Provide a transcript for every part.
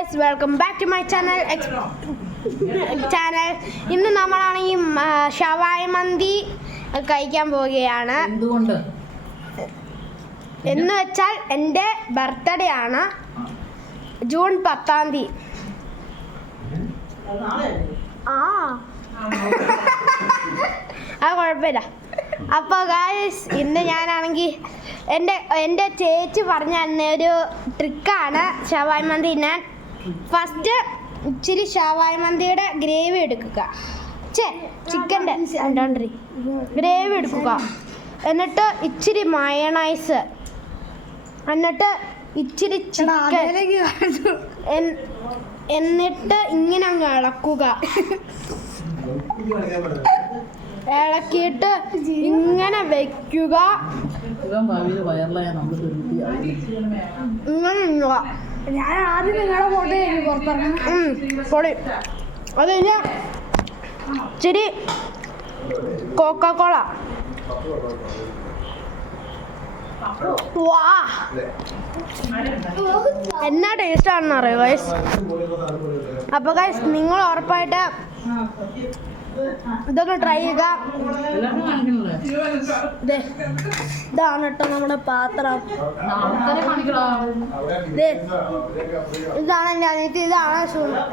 Guys, welcome back to my channel. ഇന്ന് നമ്മളാണെങ്കിൽ ഷവായ മന്തി കഴിക്കാൻ പോവുകയാണ്. എന്തുകൊണ്ട് എന്ന് വെച്ചാൽ എൻ്റെ ബർത്ത്ഡേ ആണ്, ജൂൺ 10. അത് കുഴപ്പമില്ല. അപ്പോൾ ഗായ്സ്, ഇന്ന് ഞാനാണെങ്കിൽ എൻ്റെ ചേച്ചി പറഞ്ഞ തന്നെ ഒരു ട്രിക്കാണ് ഷവായ മന്തി. ഞാൻ ഫസ്റ്റ് ഇച്ചിരി ഷവായ മന്തിയുടെ ഗ്രേവി എടുക്കുക, ചിക്കൻ്റെ ഗ്രേവി എടുക്കുക, എന്നിട്ട് ഇച്ചിരി മയണൈസ്, എന്നിട്ട് ഇച്ചിരി ചിക്കൻ, എന്നിട്ട് ഇങ്ങനെ അങ്ങ് ഇളക്കുക. ഇളക്കിയിട്ട് ഇങ്ങനെ വെക്കുക. ഞാൻ ആദ്യം നിങ്ങളുടെ ഫോട്ടോ പൊളി. അത് കഴിഞ്ഞ് ഇച്ചിരി കോക്കക്കോള. വാ, എന്നാ ടേസ്റ്റ് ആണെന്ന് അറിയോ ഗൈസ്? അപ്പോൾ ഗൈസ്, നിങ്ങൾ ഉറപ്പായിട്ട് ഇതൊക്കെ ട്രൈ ചെയ്യുക. ഇതാണ് കേട്ടോ നമ്മുടെ പാത്രം. ഇതാണ് എൻ്റെ അനിയത്തി, ഇതാണ്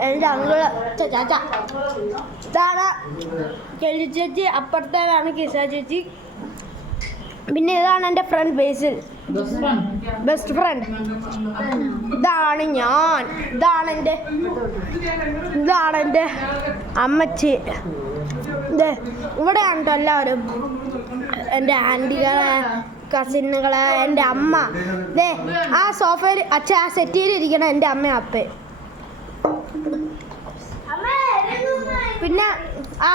എൻ്റെ അങ്കിള് ചാച്ച, ഇതാണ് കെല്ലി ചേച്ചി, അപ്പുറത്തേതാണ് കിസ ചേച്ചി, പിന്നെ ഇതാണ് എൻ്റെ ഫ്രണ്ട് ബേസിൽ, ബെസ്റ്റ് ഫ്രണ്ട്. ഇതാണ് ഞാൻ, ഇതാണ് എൻ്റെ അമ്മച്ചി. ഇവിടെയാണ് കേട്ടോ എല്ലാവരും, എൻ്റെ ആൻറ്റികളെ, കസിനുകളെ, എൻ്റെ അമ്മ. ആ സോഫയിൽ ആ സെറ്റിയിലിരിക്കണ എൻ്റെ അമ്മയും അപ്പയും. പിന്നെ ആ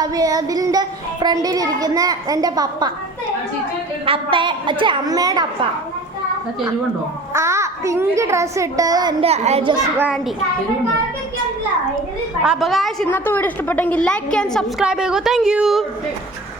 അതിൻ്റെ ഫ്രണ്ടിലിരിക്കുന്ന എൻ്റെ പപ്പ, അമ്മയുടെ അപ്പ. ആ പിങ്ക് ഡ്രസ്സ് ഇട്ടത് എൻ്റെ ജസ്വാൻറ്റി. അപ്പോൾ ഗായ്സ്, ഇന്നത്തെ വീഡിയോ ഇഷ്ടപ്പെട്ടെങ്കിൽ ലൈക്ക് ആൻഡ് സബ്സ്ക്രൈബ് ചെയ്യുക. Thank you.